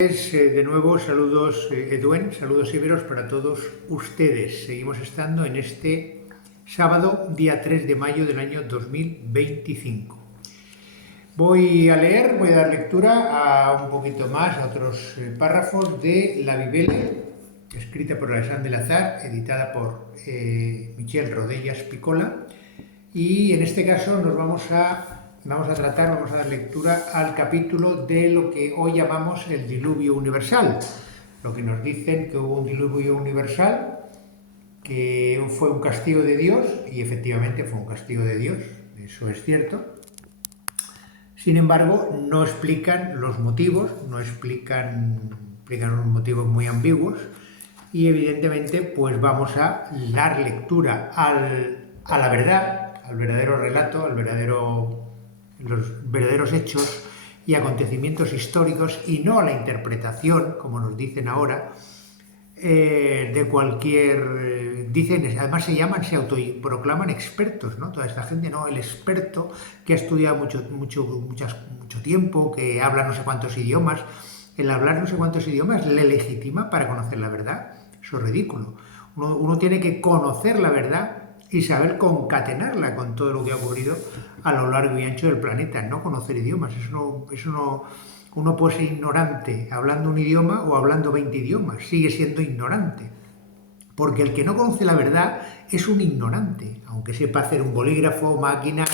De nuevo, saludos Eduen, saludos Iberos para todos ustedes. Seguimos estando en este sábado, día 3 de mayo del año 2025. Voy a dar lectura a un poquito más, a otros párrafos de La Vivele, escrita por Alexandre Lazar, editada por Michel Rodellas Picola. Y en este caso vamos a dar lectura al capítulo de lo que hoy llamamos el diluvio universal. Lo que nos dicen que hubo un diluvio universal, que fue un castigo de Dios, y efectivamente fue un castigo de Dios, eso es cierto. Sin embargo, no explican los motivos, explican unos motivos muy ambiguos, y evidentemente pues vamos a dar lectura a la verdad, al verdadero relato, los verdaderos hechos y acontecimientos históricos, y no a la interpretación, como nos dicen ahora, de cualquier... además se autoproclaman expertos, ¿no? Toda esta gente, ¿no? El experto que ha estudiado mucho tiempo, que habla no sé cuántos idiomas. El hablar no sé cuántos idiomas le legitima para conocer la verdad. Eso es ridículo. Uno tiene que conocer la verdad y saber concatenarla con todo lo que ha ocurrido a lo largo y ancho del planeta, no conocer idiomas. Uno puede ser ignorante hablando un idioma o hablando 20 idiomas, sigue siendo ignorante. Porque el que no conoce la verdad es un ignorante, aunque sepa hacer un bolígrafo, máquinas,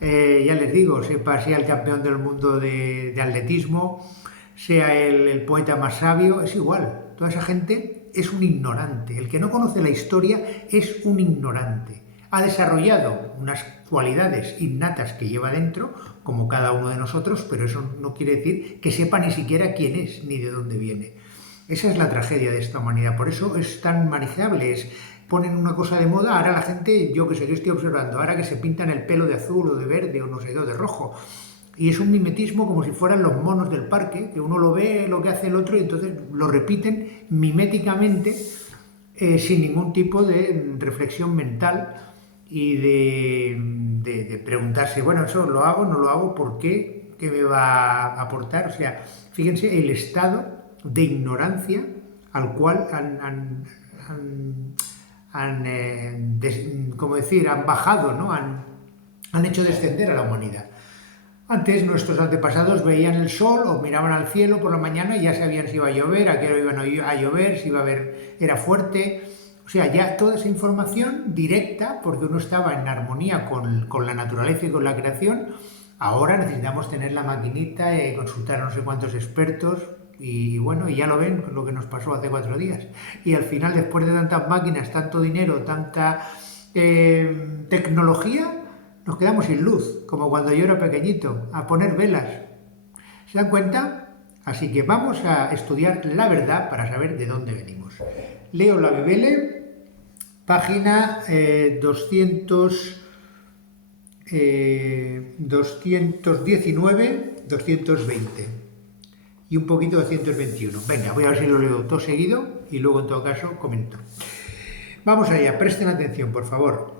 ya les digo, sea el campeón del mundo de atletismo, sea el poeta más sabio, es igual. Toda esa gente es un ignorante. El que no conoce la historia es un ignorante. Ha desarrollado unas cualidades innatas que lleva dentro, como cada uno de nosotros, pero eso no quiere decir que sepa ni siquiera quién es ni de dónde viene. Esa es la tragedia de esta humanidad. Por eso es tan manejable. Ponen una cosa de moda, ahora la gente, yo estoy observando, ahora que se pintan el pelo de azul o de verde o no sé, o de rojo. Y es un mimetismo como si fueran los monos del parque, que uno lo ve, lo que hace el otro, y entonces lo repiten miméticamente, sin ningún tipo de reflexión mental y de preguntarse, bueno, eso lo hago, no lo hago, ¿por qué? ¿Qué me va a aportar? O sea, fíjense el estado de ignorancia al cual han bajado, ¿no? Han hecho descender a la humanidad. Antes nuestros antepasados veían el sol o miraban al cielo por la mañana y ya sabían si iba a llover, a qué hora iba a llover, si iba a haber, era fuerte. O sea, ya toda esa información directa, porque uno estaba en armonía con la naturaleza y con la creación. Ahora necesitamos tener la maquinita, consultar a no sé cuántos expertos, y bueno, y ya lo ven, lo que nos pasó hace 4 días. Y al final, después de tantas máquinas, tanto dinero, tanta tecnología, nos quedamos sin luz, como cuando yo era pequeñito, a poner velas. ¿Se dan cuenta? Así que vamos a estudiar la verdad para saber de dónde venimos. Leo La Vivele, página 219, 220 y un poquito 221. Venga, voy a ver si lo leo todo seguido y luego en todo caso comento. Vamos allá, presten atención, por favor.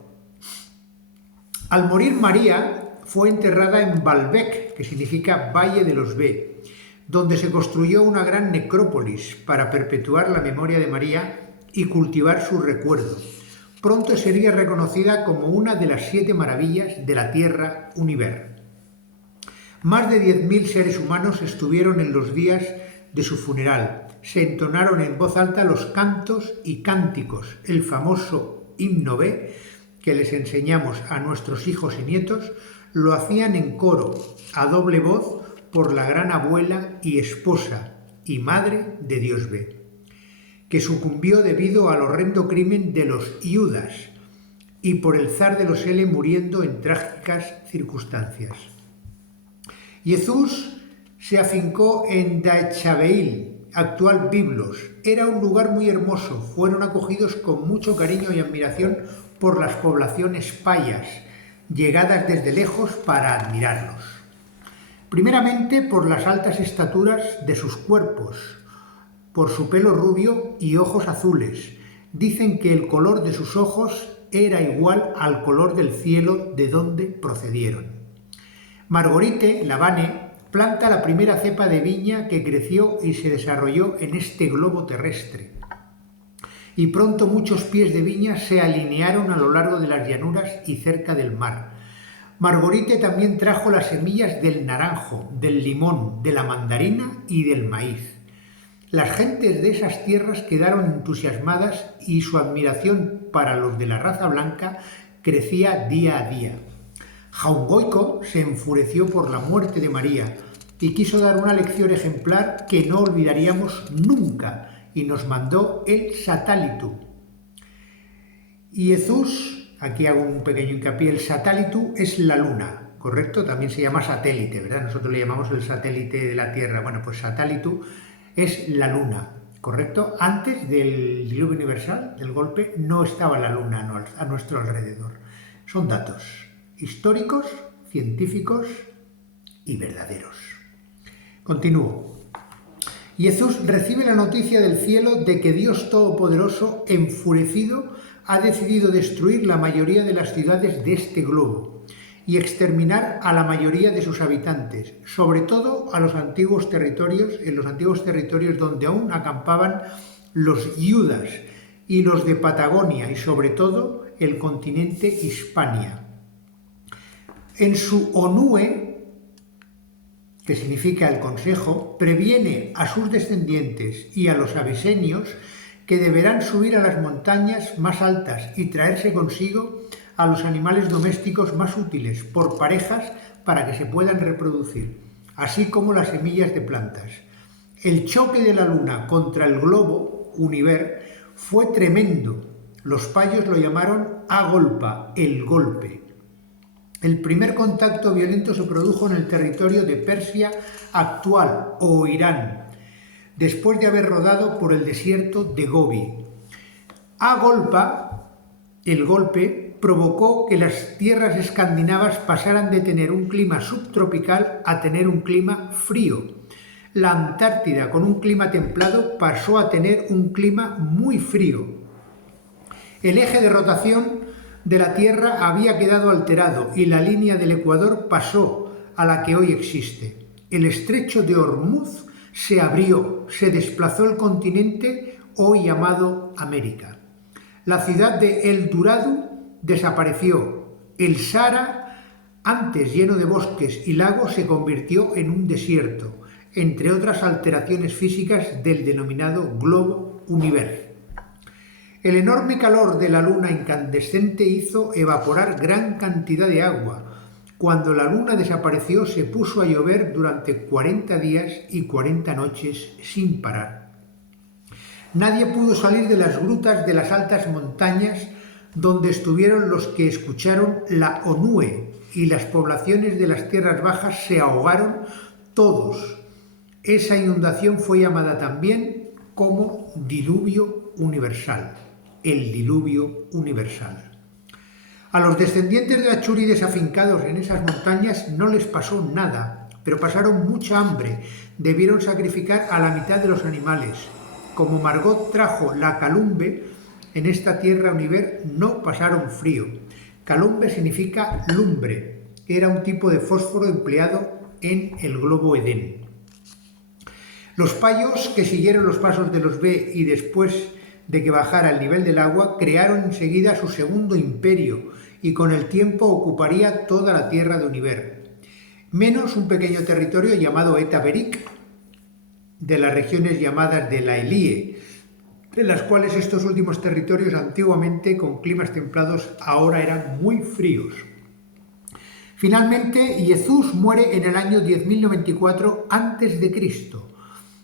Al morir María, fue enterrada en Baalbek, que significa Valle de los Be, donde se construyó una gran necrópolis para perpetuar la memoria de María y cultivar su recuerdo. Pronto sería reconocida como una de las 7 maravillas de la Tierra Univer. Más de 10.000 seres humanos estuvieron en los días de su funeral. Se entonaron en voz alta los cantos y cánticos, el famoso himno B, que les enseñamos a nuestros hijos y nietos, lo hacían en coro, a doble voz, por la gran abuela y esposa y madre de Dios B, que sucumbió debido al horrendo crimen de los Iudas y por el zar de los Ele muriendo en trágicas circunstancias. Jesús se afincó en Daechabeil, actual Biblos. Era un lugar muy hermoso. Fueron acogidos con mucho cariño y admiración por las poblaciones payas, llegadas desde lejos para admirarlos. Primeramente por las altas estaturas de sus cuerpos, por su pelo rubio y ojos azules. Dicen que el color de sus ojos era igual al color del cielo de donde procedieron. Marguerite Lavane, planta la primera cepa de viña que creció y se desarrolló en este globo terrestre. Y pronto muchos pies de viña se alinearon a lo largo de las llanuras y cerca del mar. Marguerite también trajo las semillas del naranjo, del limón, de la mandarina y del maíz. Las gentes de esas tierras quedaron entusiasmadas y su admiración para los de la raza blanca crecía día a día. Jaungoiko se enfureció por la muerte de María y quiso dar una lección ejemplar que no olvidaríamos nunca, y nos mandó el satálitu. Y Jesús, aquí hago un pequeño hincapié, el satálitu es la luna, ¿correcto? También se llama satélite, ¿verdad? Nosotros le llamamos el satélite de la Tierra. Bueno, pues satálitu es la luna, ¿correcto? Antes del diluvio universal, del golpe, no estaba la luna a nuestro alrededor. Son datos históricos, científicos y verdaderos. Continúo. Jesús recibe la noticia del cielo de que Dios Todopoderoso, enfurecido, ha decidido destruir la mayoría de las ciudades de este globo y exterminar a la mayoría de sus habitantes, sobre todo a los antiguos territorios, en los antiguos territorios donde aún acampaban los Yudas y los de Patagonia y sobre todo el continente Hispania. En su Onue, que significa el consejo, previene a sus descendientes y a los abisenios que deberán subir a las montañas más altas y traerse consigo a los animales domésticos más útiles por parejas para que se puedan reproducir, así como las semillas de plantas. El choque de la luna contra el globo, Univer, fue tremendo. Los payos lo llamaron Agolpa, el golpe. El primer contacto violento se produjo en el territorio de Persia actual, o Irán, después de haber rodado por el desierto de Gobi. Agolpa, el golpe, provocó que las tierras escandinavas pasaran de tener un clima subtropical a tener un clima frío. La Antártida, con un clima templado, pasó a tener un clima muy frío. El eje de rotación de la Tierra había quedado alterado y la línea del Ecuador pasó a la que hoy existe. El estrecho de Hormuz se abrió, se desplazó el continente hoy llamado América. La ciudad de El Dorado desapareció. El Sahara, antes lleno de bosques y lagos, se convirtió en un desierto, entre otras alteraciones físicas del denominado globo Univer. El enorme calor de la luna incandescente hizo evaporar gran cantidad de agua. Cuando la luna desapareció, se puso a llover durante 40 días y 40 noches sin parar. Nadie pudo salir de las grutas de las altas montañas donde estuvieron los que escucharon la Onue, y las poblaciones de las tierras bajas se ahogaron todos. Esa inundación fue llamada también como diluvio universal. El diluvio universal. A los descendientes de achúrides afincados en esas montañas no les pasó nada, pero pasaron mucha hambre, debieron sacrificar a la mitad de los animales. Como Margot trajo la calumbe, en esta tierra Univer no pasaron frío. Calumbe significa lumbre, era un tipo de fósforo empleado en el globo Edén. Los payos que siguieron los pasos de los B y después de que bajara el nivel del agua, crearon enseguida su segundo imperio y con el tiempo ocuparía toda la tierra de Univer, menos un pequeño territorio llamado Eta Berik, de las regiones llamadas de la Elie, de las cuales estos últimos territorios antiguamente con climas templados ahora eran muy fríos. Finalmente, Jesús muere en el año 10.094 a.C.,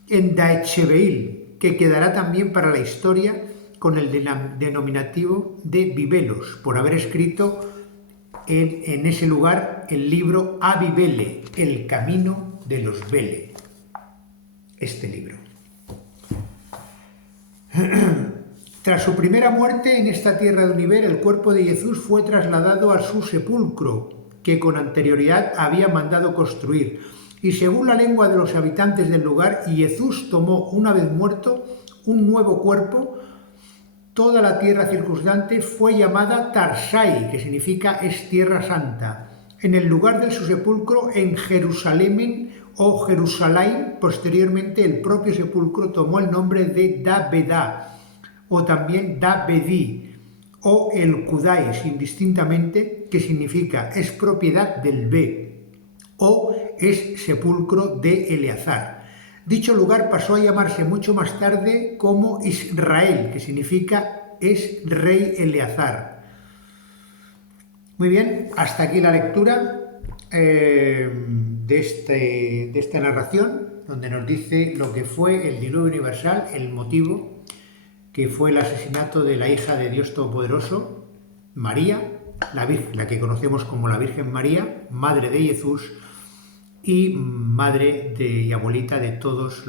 en Daecheveil, que quedará también para la historia con el denominativo de Bibelos, por haber escrito en ese lugar el libro Abibele, el camino de los Vele, este libro. Tras su primera muerte en esta tierra de Univer, el cuerpo de Jesús fue trasladado a su sepulcro, que con anterioridad había mandado construir, y según la lengua de los habitantes del lugar, Jesús tomó, una vez muerto, un nuevo cuerpo. Toda la tierra circundante fue llamada Tarsai, que significa es tierra santa. En el lugar de su sepulcro, en Jerusalén, o Jerusalén. Posteriormente el propio sepulcro tomó el nombre de Davedá o también Davedí o el Kudais indistintamente, que significa es propiedad del Be o es sepulcro de Eleazar. Dicho lugar pasó a llamarse mucho más tarde como Israel, que significa es rey Eleazar. Muy bien, hasta aquí la lectura de esta narración, donde nos dice lo que fue el diluvio universal, el motivo, que fue el asesinato de la hija de Dios Todopoderoso, María, la que conocemos como la Virgen María, madre de Jesús y madre y abuelita de todos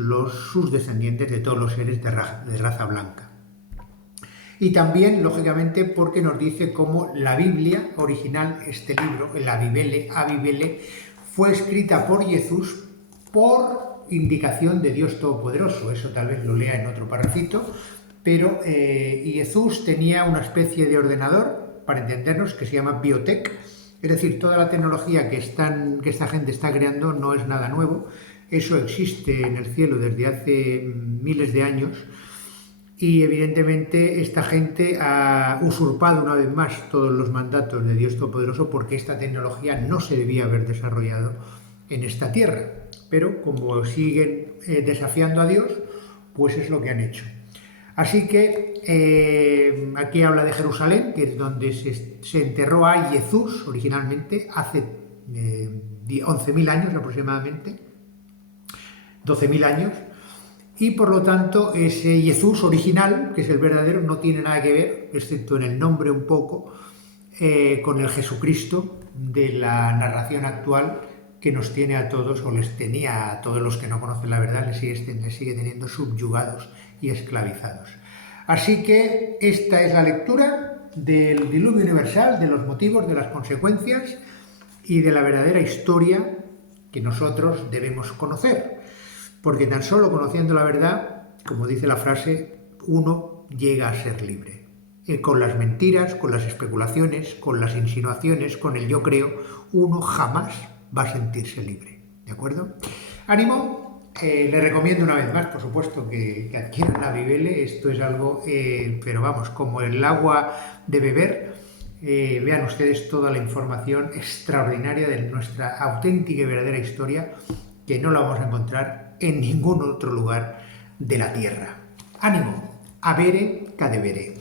sus descendientes, de todos los seres de raza blanca. Y también, lógicamente, porque nos dice cómo la Biblia original, este libro, el Abibele, fue escrita por Jesús por indicación de Dios Todopoderoso. Eso tal vez lo lea en otro parrafito, pero Jesús tenía una especie de ordenador, para entendernos, que se llama Biotech. Es decir, toda la tecnología que esta gente está creando no es nada nuevo. Eso existe en el cielo desde hace miles de años. Y evidentemente esta gente ha usurpado una vez más todos los mandatos de Dios Todopoderoso, porque esta tecnología no se debía haber desarrollado en esta tierra. Pero como siguen desafiando a Dios, pues es lo que han hecho. Así que aquí habla de Jerusalén, que es donde se enterró a Jesús originalmente, hace 11.000 años aproximadamente, 12.000 años. Y por lo tanto ese Jesús original, que es el verdadero, no tiene nada que ver, excepto en el nombre un poco, con el Jesucristo de la narración actual, que nos tiene a todos, o les tenía a todos los que no conocen la verdad, les sigue teniendo subyugados y esclavizados. Así que esta es la lectura del diluvio universal, de los motivos, de las consecuencias y de la verdadera historia que nosotros debemos conocer. Porque tan solo conociendo la verdad, como dice la frase, uno llega a ser libre. Con las mentiras, con las especulaciones, con las insinuaciones, con el yo creo, uno jamás va a sentirse libre. ¿De acuerdo? ¡Ánimo! Les recomiendo una vez más, por supuesto, que adquieran la Bibele. Esto es algo, pero vamos, como el agua de beber. Vean ustedes toda la información extraordinaria de nuestra auténtica y verdadera historia, que no la vamos a encontrar en ningún otro lugar de la tierra. ¡Ánimo! Avere cadevere.